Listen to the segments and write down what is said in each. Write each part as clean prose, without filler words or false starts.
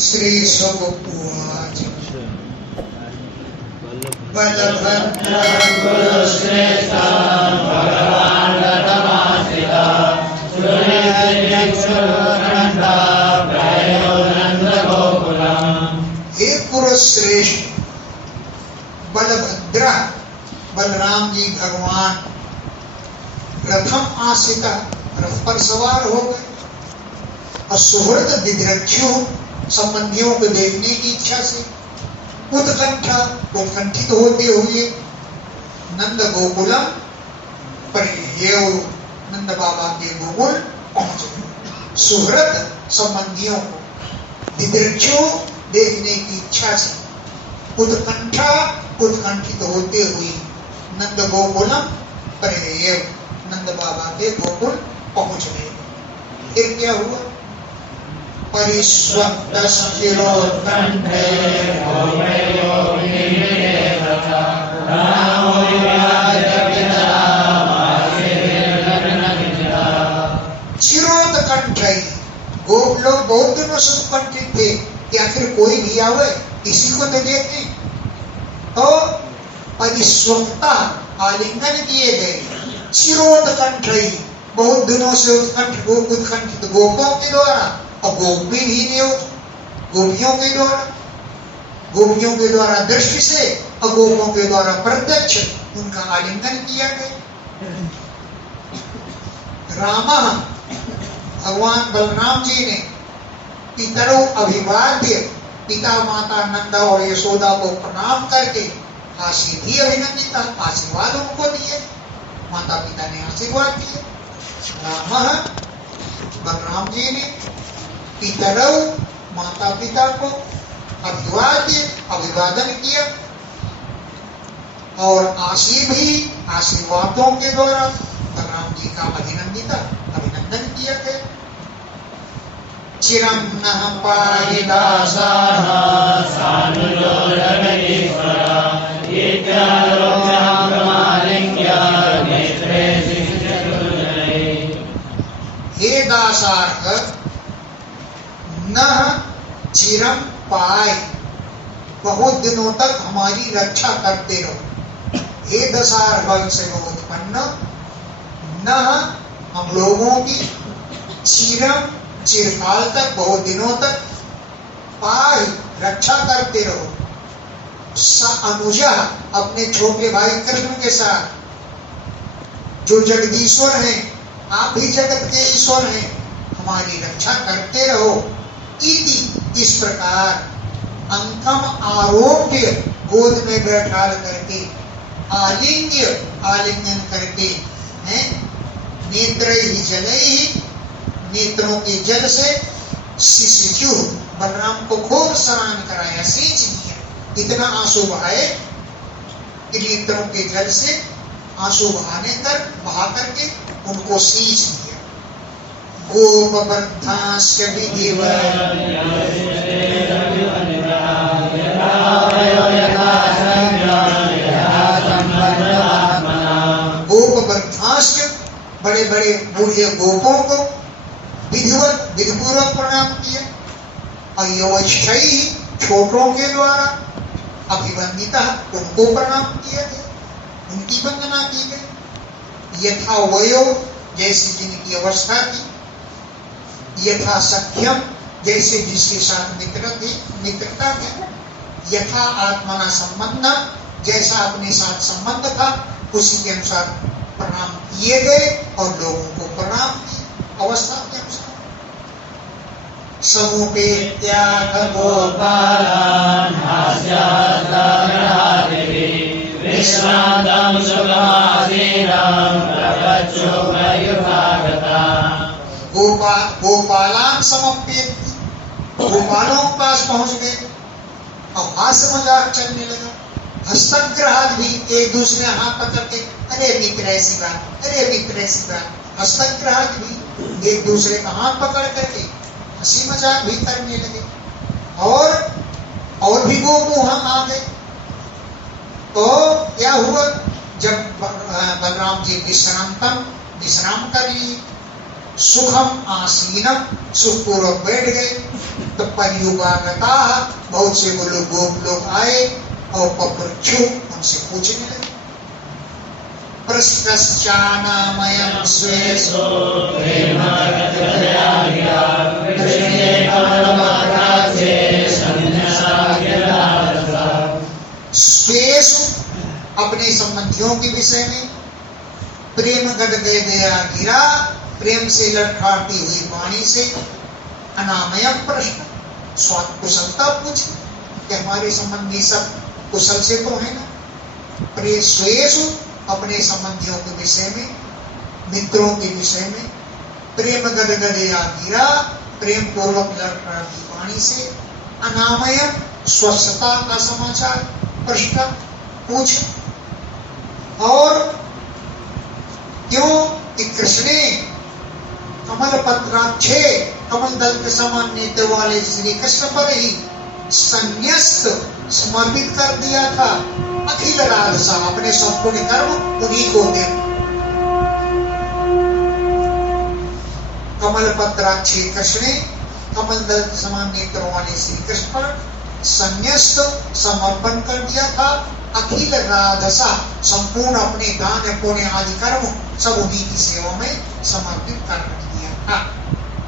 श्री शुक उवाच बलभद्र कुरुश्रेष्ठा भगवान् रथमाश्रिता सूर्यचक्षुर्गण्डा प्रयो नन्दगोकुलम्। हे कुरुश्रेष्ठ बलभद्र बलराम जी भगवान रथम आश्रिता रथ पर सवार हो गए और सुहृद विद्रक्षु संबंधियों को देखने की इच्छा से उत्कंठित होते हुए नंद गोकुलम पर नंद बाबा के गोकुल पहुंच गए। सुहृद संबंधियों को विद्रक्षु देखने की इच्छा से उत्कंठित होते हुए नंद गोकुलम पर नंद बाबा के गोकुल पहुंच गए। फिर क्या हुआ? परिस्वक्तशिरोत्कण्ठे चिरोत्कंठ गोप लोग बहुत दिनों से उत्कंठित थे कि आखिर कोई भी आवे किसी को तो देखें। तो परिस्वक्ता आलिंगन किए गए। चिरोत्कंठ बहुत दिनों से उत्कंठित गोपों के द्वारा और गोपियों के द्वारा दृष्टि से और गोपों के द्वारा प्रत्यक्ष उनका आलिंगन किया गया। रामः भगवान बलराम जी ने पितरो अभिवाद्य पिता माता नंदा और यशोदा को प्रणाम करके आशीर्वाद अभिनंदिता आशीर्वाद उनको दिए। माता पिता ने आशीर्वाद दिए। रामः बलराम जी ने पितरौ माता पिता को अभिवादन किया और आशीर्वादों के द्वारा बलराम जी का अभिनंदन किया गया। चिरं नः पाहि दासाः सानुलोलनगीश्वरा इत्यालोक्याङ्गमालिङ्ग्या नेत्रे शिशिचतुर्जने। हे दासार्ह नः चिरं पाय बहुत दिनों तक हमारी रक्षा करते रहो। हे दशार्ह से उत्पन्न नः हम लोगों की चिरम चिरकाल तक बहुत दिनों तक पाय रक्षा करते रहो। अनुजा अपने छोटे भाई कृष्ण के साथ जो जगदीश्वर हैं आप भी जगत के ईश्वर हैं हमारी रक्षा करते रहो। इति इस प्रकार अंकम आरोग्य गोद में बैठा करके आलिंगन करके हैं नेत्रैहि जलैहि नेत्रों के जल से शिशिचु बलराम को खूब स्नान कराया सींच दिया। इतना आंसू बहाए कि नेत्रों के जल से आंसू बहा करके उनको सींच दिया। गोपवृद्धाश्च विधिवत् गोपवृद्धाश्च बड़े बड़े बूढ़े गोपों को विधिपूर्वक प्रणाम किया और यौवच्छई छोटों के द्वारा अभिवंदिता उनको प्रणाम किया गया उनकी वंदना की गई। यथा वयो जैसे जिनकी अवस्था थी यथा सख्यम जैसे जिसके साथ मित्रता थी यथा आत्मना संबंध जैसा अपने साथ संबंध था उसी के अनुसार प्रणाम किए गए और लोगों को प्रणाम किए अवस्था के अनुसार। समुपेत्याथ गोपालान् विश्रान्तं सुखासीनं प्रपच्चो मयूरागताम्। गोपालान समपेत गोपालों के पास पहुंच गए और हास्य मजाक चलने लगा। हस्तग्रहाद भी एक दूसरे हाथ पकड़ के अरे मित्र ऐसी बात हस्तग्रहाद भी एक दूसरे का हाथ पकड़ करके हंसी मजाक भी करने लगे। और भी गोप वहां आ गए। तो क्या हुआ जब बलराम जी विश्राम कर लिए सुखम आसीनम सुखपूर्वक बैठ गए तो पर्युगागता, बहुत से वो लोग गोप लोग आए और पप्रच्छु उनसे पूछने लगे। प्रश्नश्चानामयं स्वेषो स्वेषु अपने संबंधियों के विषय में, प्रेम गदगदया गिरा, प्रेम से लड़खड़ाती हुई वाणी से, अनामय प्रश्न स्वाद कुशलता पूछे कि हमारे संबंधी सब कुशल से तो है ना। स्वेषु अपने संबंधियों के विषय में, मित्रों के विषय में, प्रेम गदगदया गिरा, प्रेम पूर्वक लड़खड़ाती वाणी से, अनामय स्वस्थता का समाचार प्रश्न पूछे। और क्यों कि कृष्णे कमल पत्राक्षे, कमल दल के समान नेत्र वाले श्री कृष्ण पर ही संन्यस्त समर्पित कर दिया था अखिल राजसा, अपने संपूर्ण कर्म उन्हीं को दे। कमल पत्राक्षे कृष्णे, कमल दल के समान नेत्र वाले श्री कृष्ण पर संन्यस्त समर्पण कर दिया था अखिल राजसा, संपूर्ण अपने दान पुण्य आदि कर्म सब उन्हीं की सेवा में समर्पित कर दिया था।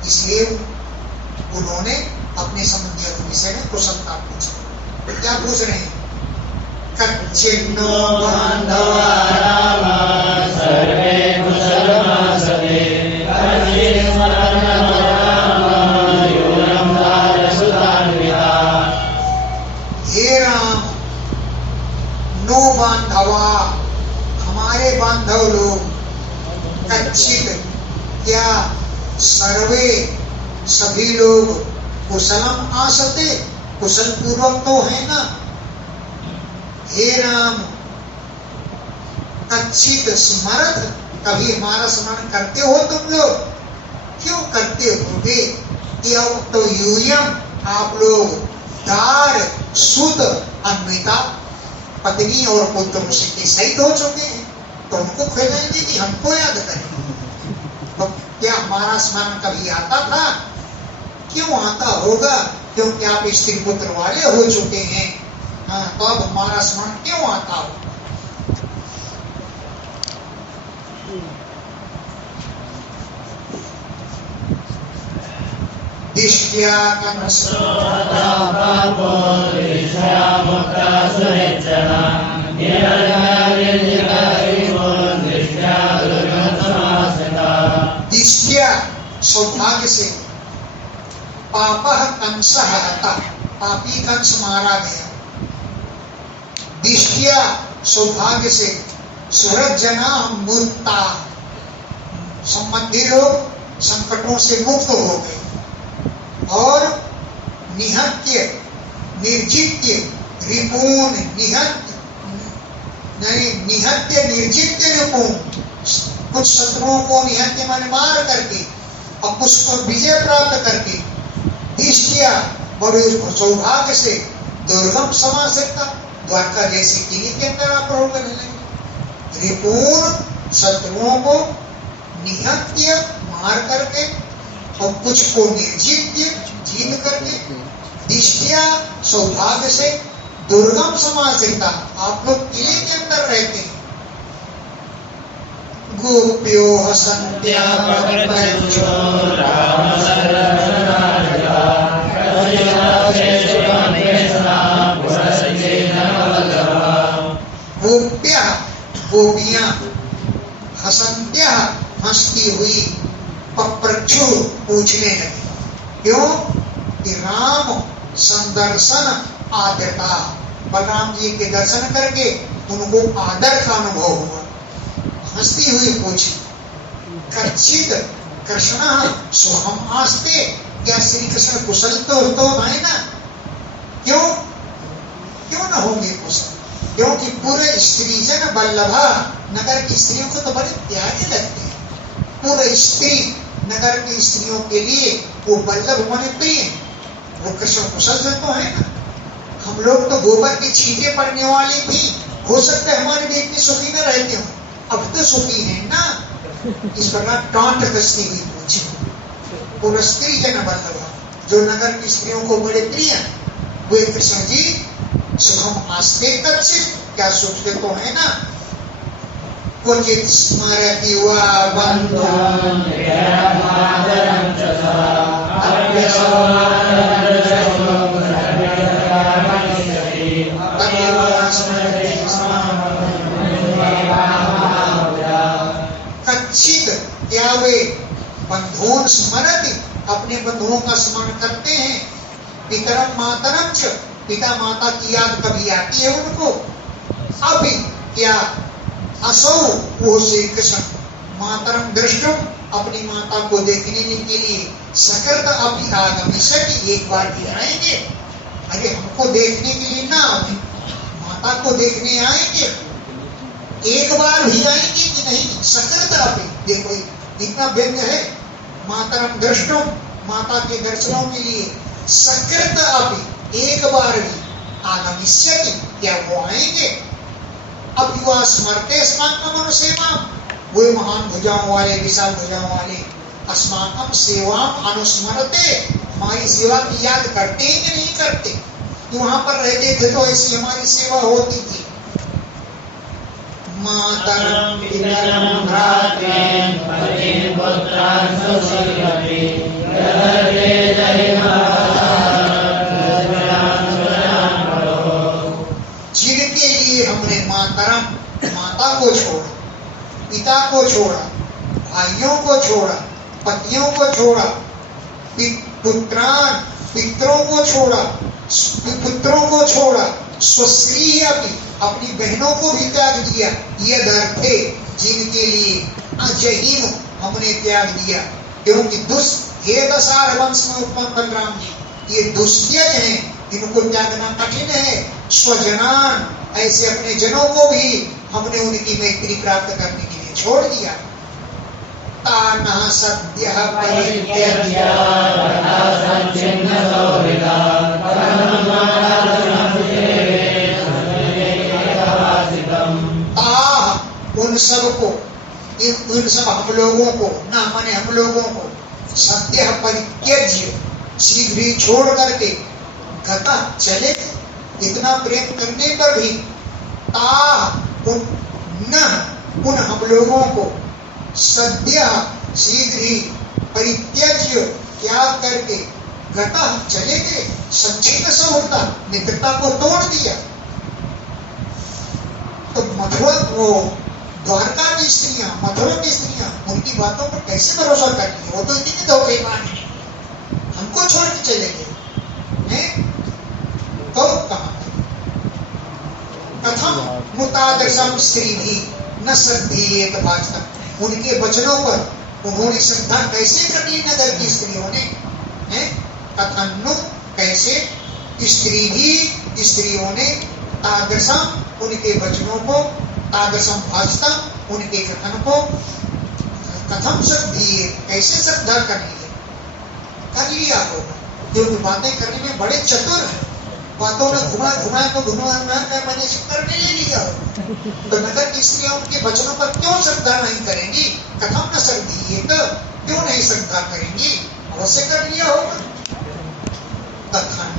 इसलिए उन्होंने अपने संबंधियों के विषय में कुशलता पूछी। क्या पूछ रहे हैं? कच्चिन्नो बांधवा रामा सर्वे कुशलमा सते, हे राम, नो बांधवा, हमारे बांधव लोग, कच्चित क्या, सर्वे सभी लोग, कुशलम आसते कुशल पूर्वक तो है ना। हे राम, कच्चित स्मरत, कभी हमारा स्मरण करते हो तुम लोग? क्यों करते होगे? कि अब तो यूयम आप लोग दार सुत अन्विता, पत्नी और पुत्र से शहीद हो चुके हैं, तो उनको खिलाएंगे कि हमको याद करें? तो क्या हमारा स्मरण कभी आता था? क्यों आता होगा? क्योंकि आप स्त्री पुत्र वाले हो चुके हैं। हाँ, तो अब हमारा स्मरण क्यों आता हो? दिष्ट्या दिष्ट्या सौभाग्य से, पापः कंसः हतः, पापी कंस मारा गया। दिष्ट्या सौभाग्य से, सुहृदजना मुक्ता, संबंधी लोग संकटों से मुक्त हो गए। और निहत्य निर्जित्य रिपून, निहत्य निर्जित्य रिपून, कुछ शत्रुओं को निहत्य मन मार करके और कुछ को विजय प्राप्त करके, दिष्ट्या बड़े सौभाग्य से, दुर्गम समासकता, द्वारका जैसे किले के अंदर आप प्रयोग करने लगे। रिपून शत्रुओं को निहत्य मार करके और कुछ को निर्जित्य जीत करके, दिष्ट्या सौभाग्य से, दुर्गम समासकता, आप लोग किले के अंदर रहते हैं। गोप्यो हसन्त्या प्रपंचो गोप्या, गोपियां, हसन्त्या हंसती हुई, पप्रच्छु पूछने लगी। क्यों? कि राम संदर्शन आदरता, बलराम जी के दर्शन करके उनको आदर का अनुभव हुआ। हंसती हुई पूछी, कच्चित कृष्ण स्वहम आस्ते, क्या श्री कृष्ण कुशल तो है ना? क्यों क्यों न होंगे कुशल? क्योंकि पूरे स्त्रीजन बल्लभा, नगर की स्त्रियों को तो बड़े प्यारे लगते हैं। पूरे स्त्री नगर की स्त्रियों के लिए वो बल्लभ माने प्रिय, वो कृष्ण कुशल से तो है ना। हम लोग तो गोबर की छींटे पड़ने वाली थी, हो सकता है हमारे देश में सुखी न रहते हो, अब तो सुखी है ना। इस प्रकार टांट कसती हुई पूछी, पूरा स्त्री जन बल्लभा, जो जो नगर की स्त्रियों को बड़े प्रिय हैं, वे कृष्ण जी सुखम आस्ते कच्चित, क्या सोचते तो है ना, क्वचित स्मरति वा बंधुं प्रियमादरं च सा कच्चित, क्या वे बंधुओं स्मरति, अपने बंधुओं का स्मरण करते हैं, पितरम मातरम च, पिता माता की याद कभी आती है उनको, अभी क्या असौ वो श्री कृष्ण मातरम दृष्टुम, अपनी माता को देखने के लिए सकर्त अभी आगमिष्यति, एक बार भी आएंगे, अरे हमको देखने के लिए ना आए, माता को देखने आएंगे, एक बार भी आएंगे कि नहीं, सकर्त अभी, देखो इतना व्यंग है, मातरम दृष्टुम, माता के दर्शनों के लिए, सकृत अभी, एक बार भी, आगमिष्यति, क्या वो आएंगे, अब युवा स्मरते अस्माकं अनुसेवा, वे महान भुजाओं वाले, विशाल भुजाओं वाले, अस्माकं सेवाम अनुस्मरते, हमारी सेवा की याद करते हैं कि नहीं करते, वहां पर रहते थे तो ऐसी हमारी सेवा होती थी। मातरं पितरं भ्रातॄन् पतिं पुत्रान् सुशीलति जगते जयमाताम्, जिनके लिए हमने मातरम, माता को छोड़ा, पिता को छोड़ा, भाइयों को छोड़ा, पतियों को छोड़ा, पुत्रान, पितरों को छोड़ा, पुत्रों को छोड़ा, स्वश्री अभी, अपनी बहनों को भी त्याग दिया, ये दर्थे, जिनके लिए अजहीन हमने त्याग दिया, क्योंकि हे दशार वंश में उत्पन्न बलराम जी, ये दुष्यज हैं, इनको त्यागना कठिन है। स्वजनान, ऐसे अपने जनों को भी हमने उनकी मैत्री प्राप्त करने के लिए छोड़ दिया। तानः सद्यः परित्यज्य उन सबको, उन सब हम लोगों को, ना माने हम लोगों को, सद्य परित्यज्य, शीघ्र ही छोड़ करके, गता चले, इतना प्रेम करने पर भी, उन हम लोगों को, सद्य शीघ्र ही, परित्यज्य त्याग करके, गता चले गए, संचिन्न सौहृदा, मित्रता को तोड़ दिया। तो मधुरा वो द्वारका की स्त्रियां, मथुरा की स्त्रियां, उनकी बातों पर कैसे भरोसा करती है, वो तो इतनी धोखेबाज है, हमको छोड़ के चले गए हैं, तो कहां कथम मुतादृशम स्त्री भी न श्रद्धेयेत भाजता, उनके वचनों पर उन्होंने श्रद्धा कैसे कर ली नगर की स्त्रियों ने, कथनु कैसे, स्त्रियों ने, तादृशम उनके वचनों को, तादृशम भाजता उनके कथन को, कथम श्रद्धेय कैसे श्रद्धा कर लिया होगा, क्योंकि बातें करने में बड़े चतुर है, बातों में घुमा मैंने करने ले लिया हो, तो नगर की स्त्रियां उनके वचनों पर क्यों श्रद्धा नहीं करेंगी, कथम न श्रद्धेय, क्यों नहीं श्रद्धा करेंगी, अवश्य कर लिया होगा। कथन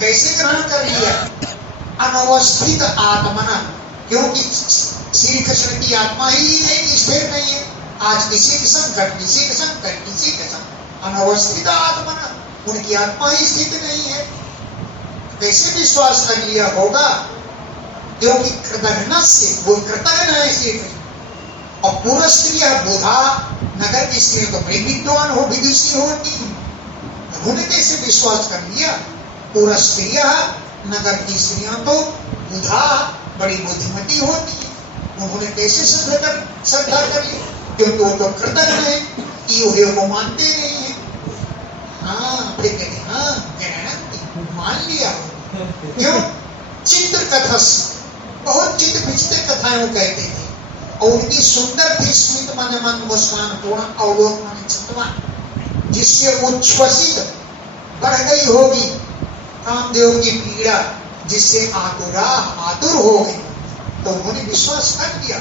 कैसे ग्रहण कर लिया, अनवस्थित आत्मना, क्योंकि श्री कृष्ण की आत्मा ही है, स्थिर नहीं है, आज किसी के संग, कल किसी के संग, कल किसी के संग, अनवस्थित आत्मना, उनकी आत्मा ही स्थित नहीं है, कैसे विश्वास कर लिया होगा, क्योंकि कृतघ्न से, वो कृतघ्न है श्री कृष्ण, और पूर्व स्त्रियां बुधा, नगर की स्त्रियां तो बड़ी विद्वान हो, विदुषी होती, उन्होंने कैसे विश्वास कर लिया, पूर्व स्त्रियां, नगर की स्त्रियां तो बुधा, बड़ी बुद्धिमती होती है, उन्होंने कैसे श्रद्धा कर ली, क्योंकि वो तो कृतज्ञ है, किए हुए को मानते नहीं है। हाँ, फिर कहते हाँ, मान लिया, क्यों, चित्र कथस, बहुत चित्र विचित्र कथाएं वो कहते थे, और उनकी सुंदर थी स्मित मन मन मुस्कान पूर्ण अवलोकन चितवा, जिससे उच्छ्वसित बढ़ गई होगी कामदेव की पीड़ा, जिससे आतुर हो गई। तो उन्होंने विश्वास कर लिया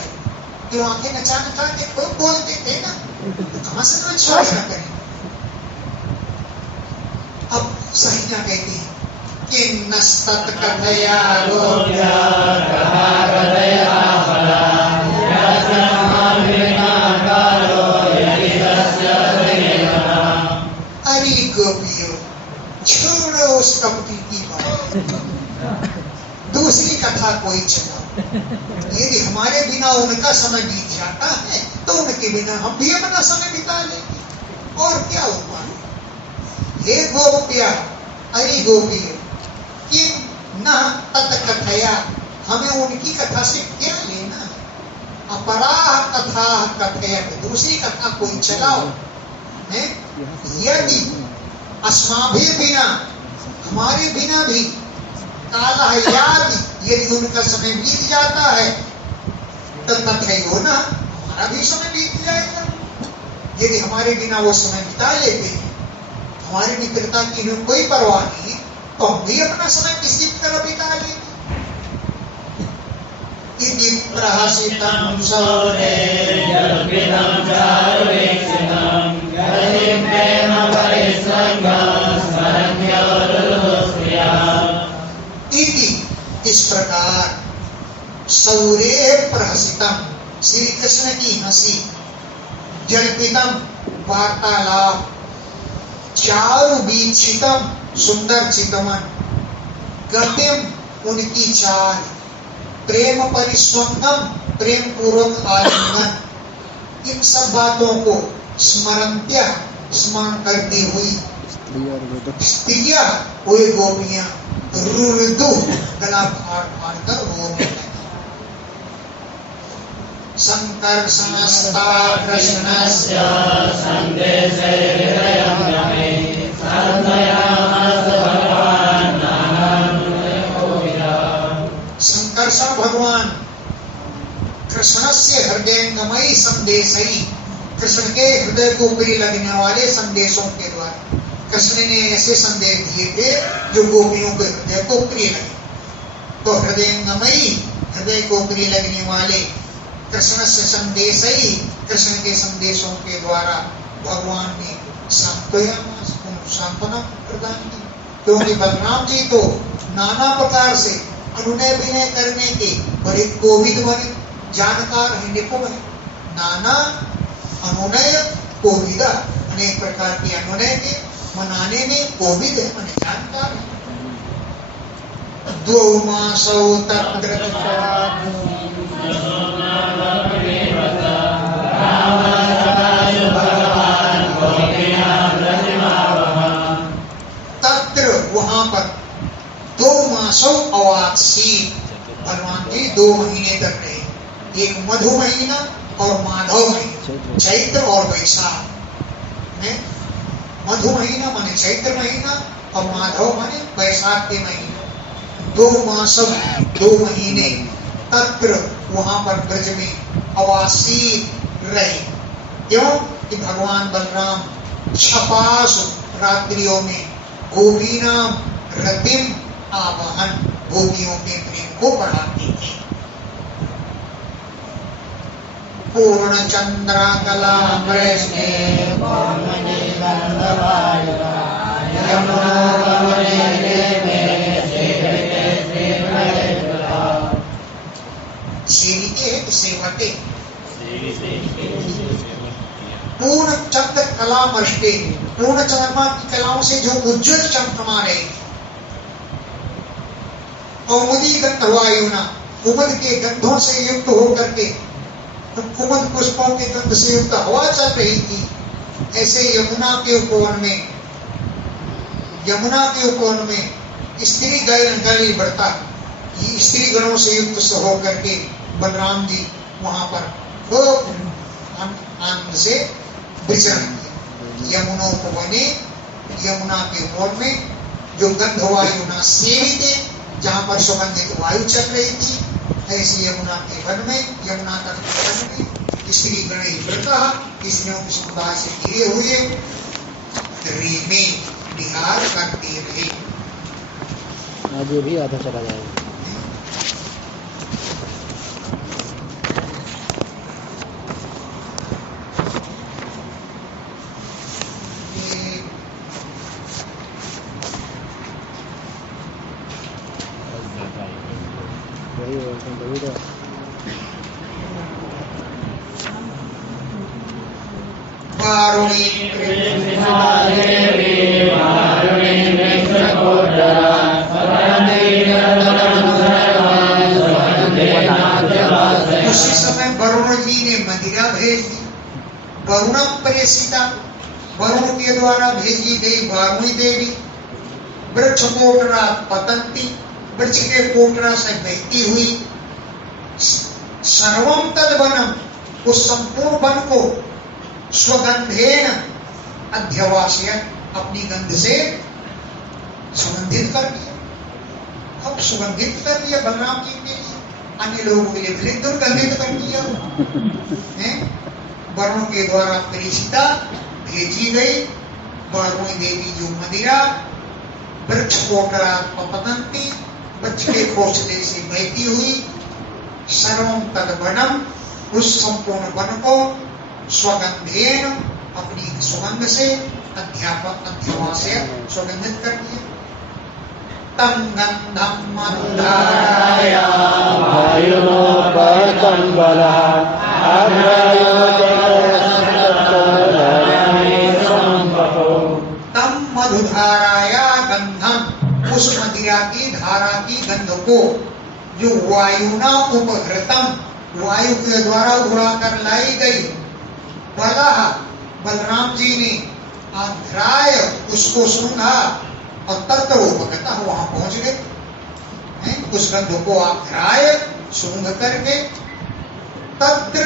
कि आंखें नचा नचा के खूब बोलते थे ना, तो कहां से विश्वास न करें। अब सहीना कहती है कि नस्तत कथया गोप्या कहा हृदया फला याचना कालो यदि तस्य हृदयना। अरे गोपियों, छोड़ो उस कपटी की बात, दूसरी कथा कोई चलाओ। यदि हमारे बिना उनका समय बीत जाता है तो उनके बिना हम भी अपना समय बिता लेंगे, और क्या उपाय। हे गोप्या, अरे गोपियों, किम न तत्कथया, हमें उनकी कथा से क्या लेना है। अपराह कथा कथया, दूसरी कथा कोई चलाओ। है यदि अस्माभिर बिना, हमारे बिना भी, काला याद, यदि उनका समय बीत जाता है तो कथयो ना, हमारा भी समय बीत जाएगा। यदि हमारे बिना वो समय बिता लेते हैं, हमारी मित्रता की इन्हें कोई परवाह नहीं, तो हम भी अपना समय किसी तरह बिता लेंगे। इति प्रहसितं सौरे जल्पितं चारुवेक्षितं गतिं प्रेम परिसंगं स्मरन्योरुस्त्रिया। इति, इस प्रकार सौरे प्रहसितम, श्री कृष्ण की हंसी, जल्पितम वार्तालाप, चारु वीक्षितम सुंदर चितवन, गतिम उनकी चाल, प्रेम परिस्वंगम प्रेम पूर्वक आलिंगन, इन सब बातों को स्मरन्त्य स्मरण करती हुई स्त्रियां, वे गोपियां रुरुदु गला फाड़ फाड़ कर रोने लगी। संकर्षणस्ता कृष्णस्य संदेशे हृदयं नमे साधयामास भगवान् नानानुकोविदा। संकर्षण भगवान कृष्ण से हृदयंगमयी संदेशई, कृष्ण के हृदय को प्रिय लगने वाले संदेशों के द्वारा कृष्ण ने ऐसे संदेश दिए थे जो गोपियों के हृदय को प्रिय लगे। तो हृदयंगमयी, हृदय को प्रिय लगने वाले कृष्ण से संदेशई, कृष्ण के संदेशों के द्वारा भगवान ने सांत्वना प्रदान की। क्योंकि बलराम जी तो नाना प्रकार से अनुनय विनय करने के बड़े कोविद बने, जानकार है, निपुण है। नाना अनुनय कोविदा, अनेक प्रकार के अनुनय के मनाने में कोविद है, माने जानकार है। द्वौ मासौ तत्र तत्र, वहां पर 2 मासों अवासी, भगवान जी 2 महीने तक रहे। एक मधु महीना और माधव महीना, चैत्र और वैशाख में। मधु महीना माने चैत्र महीना और माधव माने वैशाख के महीने। 2 मासों 2 महीने तत्र, वहां पर ब्रज में अवासी रहे। क्यों कि भगवान बलराम छपासु रात्रियों में गोपीनाम रतिम आवाहन, गोपियों के प्रेम को बढ़ाते थे। पूर्ण चंद्रा कला कृष्णे सेवते पूर्ण चंद्र कला मष्टे, पूर्ण चंद्रमा की कलाओं से जो उज्जवल चमकमा रहे। कौमुदी गंध वायुना, कुमुद के गंधों से युक्त होकर के, कुमुद पुष्पों के गंध से युक्त हवा चल रही थी। ऐसे यमुना के उपवन में, यमुना के उपवन में स्त्री गण बढ़ता, स्त्री गणों से युक्त होकर के बलराम जी वहां पर खूब आनंद से विचरण किए। यमुनोपवने, यमुना के उपवन में जो गंध वायुना सेवित, जहां पर सुगंधित वायु चल रही थी, ऐसी यमुना के वन में, यमुना तट के वन में स्त्री गणेश व्रत स्त्रियों के समुदाय से घिरे हुए रीमे विहार करते रहे। आज ये भी आधा चला जाएगा। वही बोलते हैं तभी तो। उसी समय वरुण जी ने मदिरा भेज दी। वरुणम प्रेषिता, वरुण के द्वारा भेजी गई वारुणी देवी वृक्ष कोटरा पतंती, वृक्ष के कोटरा से बहती हुई, सर्वम तद वनम, उस संपूर्ण वन को स्वगंधेन अध्यवास्य, अपनी गंध से सुगंधित कर दिया। अब सुगंधित कर दिया बलराम जी के लिए, अन्य लोगों के लिए फिर दुर्गंधित कर दिया। वरुण के द्वारा प्रेषिता भेजी गई वारुणी देवी जो मदिरा वृक्ष कोटरा पतंती, वृक्ष के घोंसले से बहती हुई, सर्वम तद वनम, उस संपूर्ण वन को स्वगंधेन, अपनी सुगंध से अध्यवास्य, सुगंधित कर दिया। तम गंधम मंदाराया वायुपतम बला तम मधुधाराया गंधम, उस मदिरा की धारा की गंध को, जो वायुना उपहृतम, वायु के द्वारा उड़ा कर लाई गई, बला, बलराम जी ने आध्राय, उसको सूंघा और तत्र उपगता, वहां पहुंच गए। उस गंध को आध्राय सूंघ करके तत्र,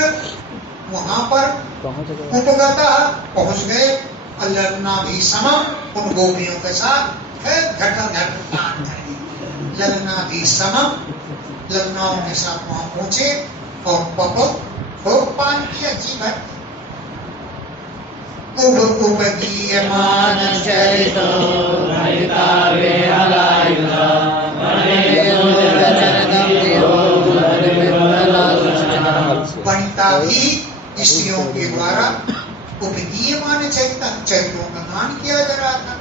वहां पर उपगता, पहुंच गए। ललना भी समम, उन गोपियों के साथ घटा घट पान करें। ललना भी समम, ललनाओं के साथ वहां पहुंचे और खूब पान किया जी भर। उपगीयमान चरितो वनिता भी स्त्रियों के द्वारा उपगीयमान चरित्रों का गान किया जा रहा था।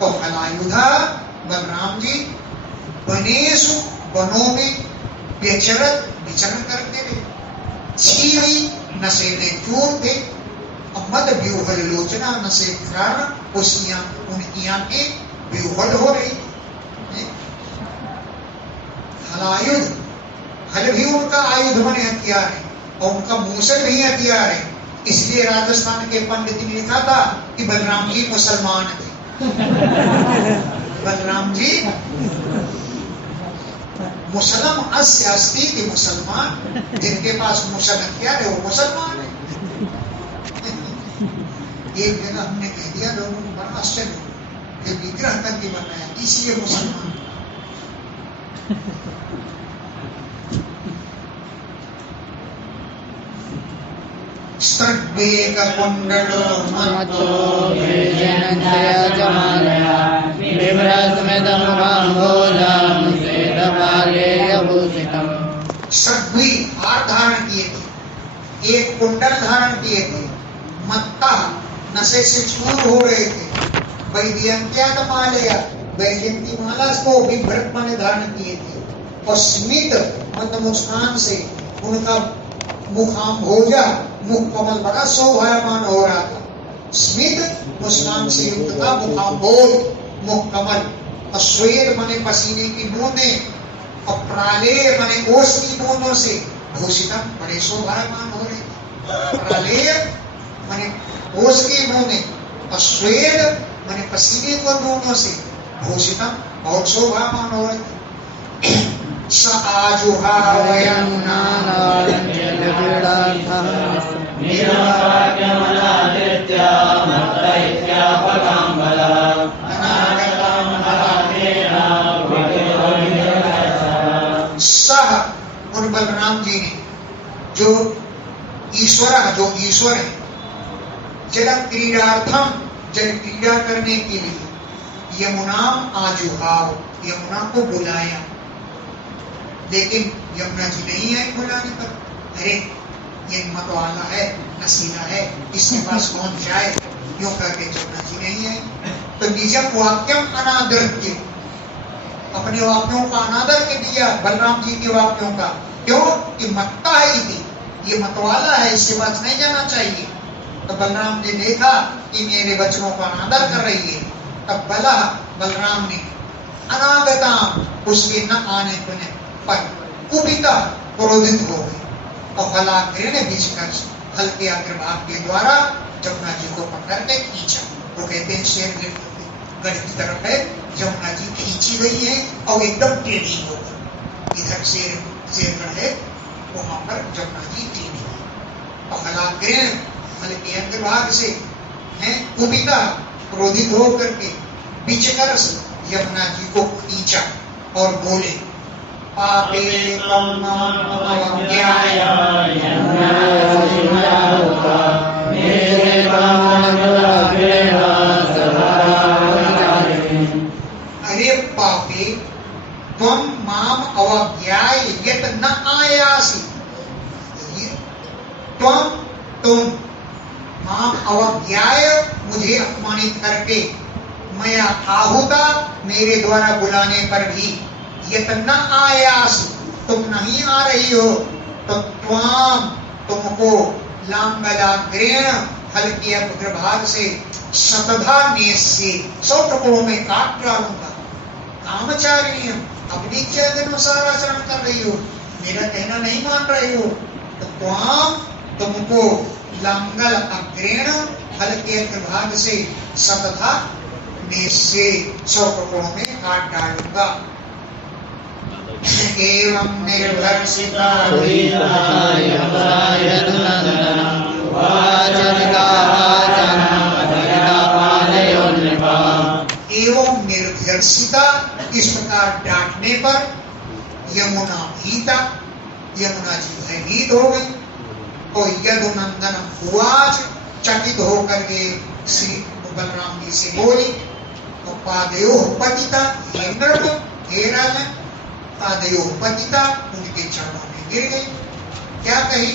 तो हलायुधा बलराम जी वनेषु, वनों में व्यचरत, विचरण करते थे। छीवी नशे चूर थे, मद व्यूहल लोचना, नशे कारण उनकी आंखें व्यूहल हो रही थी। हलायुध, हल भी उनका आयुध बने हथियार है और उनका मूसल भी हथियार है। इसलिए राजस्थान के पंडित ने लिखा था कि बलराम जी मुसलमान थे। बलराम जी मुसलम अस्य अस्ति कि मुसलमान, जिनके पास मुसल हथियार है वो मुसलमान है। एक जगह हमने कह दिया, लोगों को बड़ा आश्चर्य कि विग्रह करके बनाया, इसलिए मुसलमान। सर्वेक कुंडलो मतो विजयनतया जमानया विभ्रस्मितं काम्भोजं श्वेतमाल्यभूषितम्। सर्वी हार धारण किए थे, एक कुंडल धारण किए थे, मत्ता नशे से चूर हो रहे थे, वैजयंत्यात मालया, वैजयंती माला को भी भ्रत माने धारण किए थे, और स्मित मंद मुस्कान से उनका मुखाम्भोजा, मुख कमल बड़ा शोभायमान हो रहा था। स्मित मुस्कान से युक्त था मुखाम्भोज, मुख कमल, और श्वेत माने पसीने की बूंदे, और प्रालेय माने ओस की बूंदों से भूषितम, बड़े शोभायमान हो रहे थे। प्रालेय माने ओस की बूंदे, और श्वेत माने पसीने को बूंदों से भूषितम, बहुत शोभायमान हो रहे थे। स आजुहावयं सह, जो ईश्वर है, जल क्रीडार्थम, जल क्रीड़ा करने के लिए यमुनाम आजुहाव, यमुना को बुलाया, लेकिन यमुना जी नहीं आई बुलाने पर। अरे ये मतवाला है, नशीला है, इसके पास कौन जाए, यूं करके यमुना जी नहीं आई। तो निजम वाक्यम अनादृत्य, अपने वाक्यों का अनादर के दिया बलराम जी के वाक्यों का। क्यों कि मत्ता है इति, ये मतवाला है, इसके पास नहीं जाना चाहिए। तो बलराम ने देखा कि मेरे वचनों का अनादर कर रही है, तब बलराम ने अनागताम, उसके न आने पर कुपिता, क्रोधित हो गए और फलाग्र बीचकर हल्के अग्रभाग के द्वारा जमुना जी को पकड़ के खींचा। वो कहते हैं शेर गढ़ की तरफ है, जमुना जी खींची गई है और एकदम टेढ़ी हो गई। इधर शेरगढ़ है, वहां पर जमुना जी टेढ़ी है और फलाग्र हल्के अग्रभाग से है कुपिता, क्रोधित होकर के बीचकर यमुना जी को खींचा और बोले, पापे त्वम् अवज्ञाय अरे पापे त्वम् माम अवज्ञाय यत न आयासि, तुम माम अवज्ञाय, मुझे अपमानित करके, मैं आहुता, मेरे द्वारा बुलाने पर भी यतना आयास, तुम नहीं आ रही हो, तो तुमको लांगलाग्रेण, हल्के अग्रभाग से, शतधा नेस से 100 टुकड़ों में काट डालूंगा। कामचारिणी, अपनी इच्छा के अनुसार आचरण कर रही हो, मेरा कहना नहीं मान रही हो, तो तुमको लांगल अग्रेण, हल्के अग्रभाग से, शतधा नेस से 100 टुकड़ों में काट डालूंगा। एवं निर्भर्षिता एवं निर्भर्षिता, इस प्रकार डांटने पर यमुना भीता, यमुना जी भयभीत हो गई और यदुनंदन उवाच, चकित होकर के श्री बलराम जी से बोली, तो पादयो पतिता, हे नृप, हे राजन, पादयो पतिता, उनके चरणों में गिर गई। क्या कही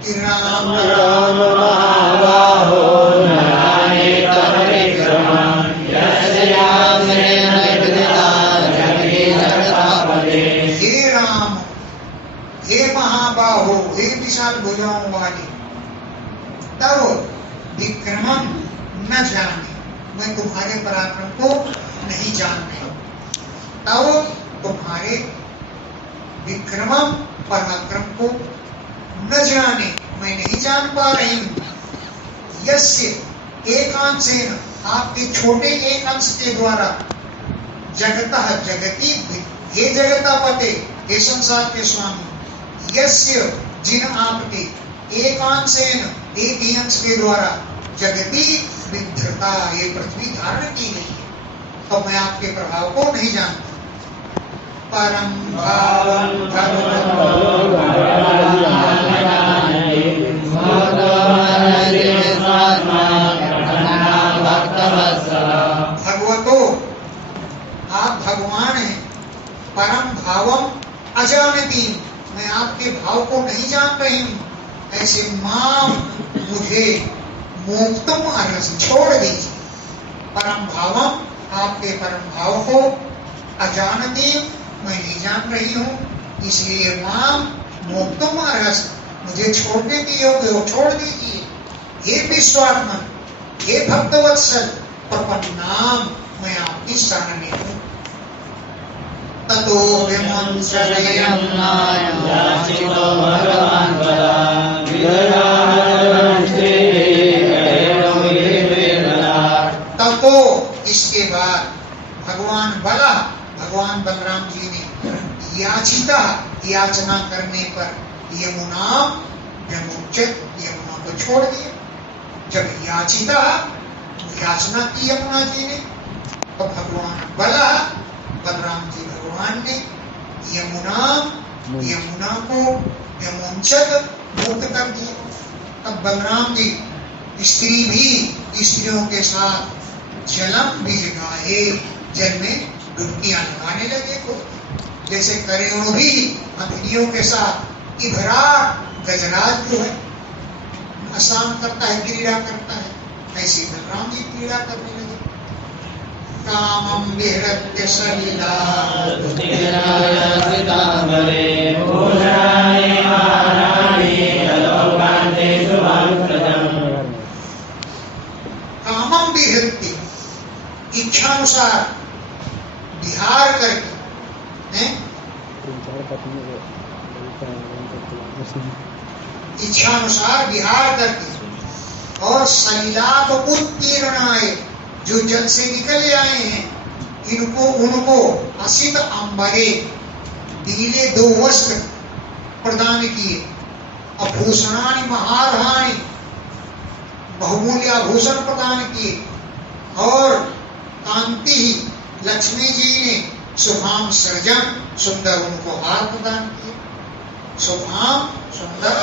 कि राम राम महाबाहो नारायण परिक्रमः, हे राम, हे महाबाहो, हे विशाल भुजाओं वाले, तब विक्रमम न जाने, मैं तुम्हारे पराक्रम को नहीं जान रही, तब तुम्हारे विक्रमम पराक्रम को न जाने, मैं नहीं जान पा रही हूं। यस्य एकांशेन, आपके छोटे एक अंश के द्वारा, जगतः जगती, हे जगतापते, हे संसार के स्वामी, यस्य, जिन आपके एकांशेन, एक ही अंश के द्वारा, जगती विधृता, ये पृथ्वी धारण की गई है, तो मैं आपके प्रभाव को नहीं जानता। परम भावं भगवतो, आप भगवान हैं, परम भावम अजानती, मैं आपके भाव को नहीं जान रही हूं, ऐसे माम, मुझे मुक्तम अरस, छोड़ दीजिए। परम भावम, आपके परम भाव को, अजानती, मैं नहीं जान रही हूं, इसलिए माम मुक्तम अरस, मुझे छोड़ने के योग्य हो, छोड़ दीजिए। हे विश्वात्मन, हे भक्तवत्सल, प्रपन्नाम, मैं आपकी शरण में हूं। ततो विमंसयं याचितो भगवान् ततो, इसके बाद भगवान बला, भगवान बलराम जी ने याचिता, याचना करने पर यमुना विमुच्यत, यमुना को छोड़ दिया। जब याचिता, याचना की यमुना जी ने, तो भगवान बला, बलराम जी भगवान ने यमुना को यमुंचक मुक्त कर दिए। तब बलराम जी स्त्री भी स्त्रियों के साथ जलम बीज गाए, जल में डुबकियां लगाने लगे को। जैसे करेणु भी हथनियों के साथ इधरा गजराज जो है आसान करता है, क्रीड़ा करता है, ऐसे बलराम जी क्रीड़ा करने लगे। कामम विहृत्य सलिला कामम विहृत्य, इच्छानुसार विहार करके, हैं? इच्छानुसार विहार करके, और सलिलाप उत्तीर्णाए, जो जल से निकल आए हैं, उनको असित अंबरे, नीले 2 वस्त्र प्रदान किए, आभूषणानि महारहानि, बहुमूल्य आभूषण प्रदान किए, और कांति ही लक्ष्मी जी ने शुभाम सृजन, सुंदर उनको हार प्रदान किए। शुभाम सुंदर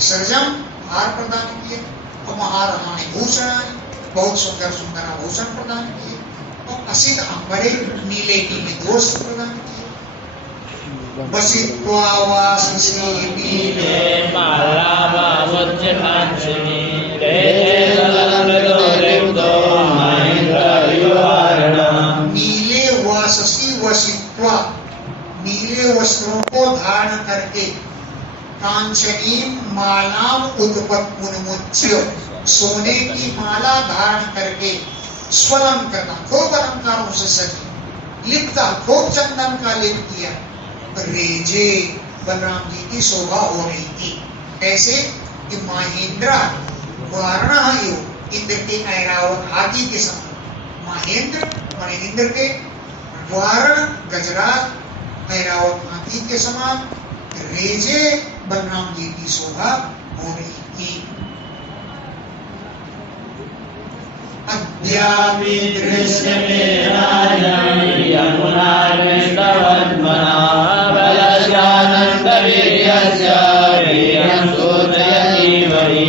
सृजन हार प्रदान किए, और महारहानि भूषणानि, बहुत सुंदर सुंदर आभूषण प्रदान किए, और असित अंबरे, नीले नीले 2 वस्त्र प्रदान किए। वसित्वा वाससी नीले नीले वाससी वसित्वा, नीले वस्त्रों को धारण करके, कांचनी मालाम उत्पत्मुन्मुच्य, सोने की माला धारण करके, स्वलंकृता, खूब अलंकारों से सजी, लिपता, खूब चंदन का लेप किया, रेजे, बलराम जी की शोभा हो रही थी। ऐसे कि महेंद्र वारण, इंद्र के ऐरावत हाथी के समान, महेंद्र माने इंद्र के, वारण गजराज ऐरावत हाथी के समान, रेजे बलराम जी की शोभा हो रही थी। अद्यापि दृश्य में राजन यमुनार्विन्दवद्मना बलशानन्द वीर्यस्य वीर्यं सूचयति वै।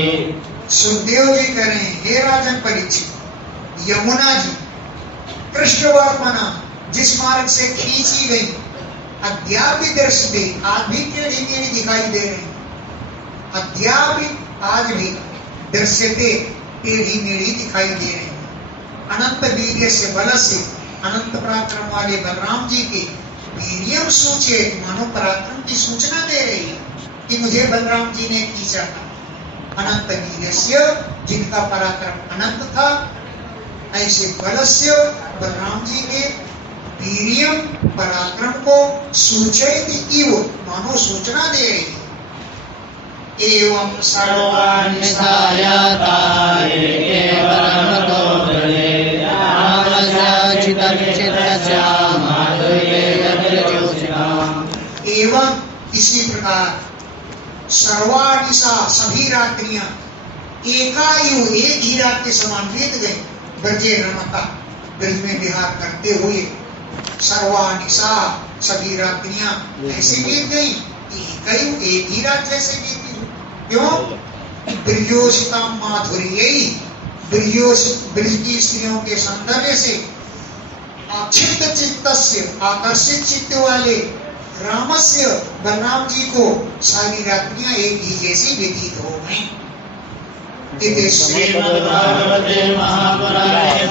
सुखदेव जी करें, हे राजन परीक्षित, यमुना जी कृष्णवर्मना, जिस मार्ग से खींची गई, अद्यापि दृश्यते, आज भी टेढ़ी मेढ़ी दिखाई दे रही, अद्यापि आज भी दृश्यते, टेढ़ी मेढ़ी दिखाई दे रही। अनंत वीर्य से, बल से, अनंत पराक्रम वाले बलराम जी के वीर्यम सूचे, मानो पराक्रम की सूचना दे रही है कि मुझे बलराम जी ने खींचा था। अनंत वीर्यस्य, जिनका पराक्रम अनंत था, ऐसे बलस्य, बलराम जी के वीर्यम, पराक्रम को सूचयति इव, मानो सूचना दे रही है। एवं सर्वाणि सायाता केवलमतो ब्रजे, रामस्याचितं चित्तस्या माधुर्ये यद्रजोषिताम्। एवं इसी प्रकार सर्वाणिसा, सभी रात्रियां, एकायु, एक ही रात के समान बीत गई, ब्रजे रमता, ब्रज में विहार करते हुए, सर्वानिशा, सभी रात्रियां ऐसी बीत गई, एकायु, एक ही रात जैसे बीती। क्यों? ब्रजोषिता माधुर्य, ब्रज की स्त्रियों के सौंदर्य से अक्षिप्त चित्तस्य, आकर्षित चित्त वाले रामस्य, बलराम जी को सारी रात्रियां एक ही जैसी व्यतीत हो गई। श्रीमद्भागवते महापुराणे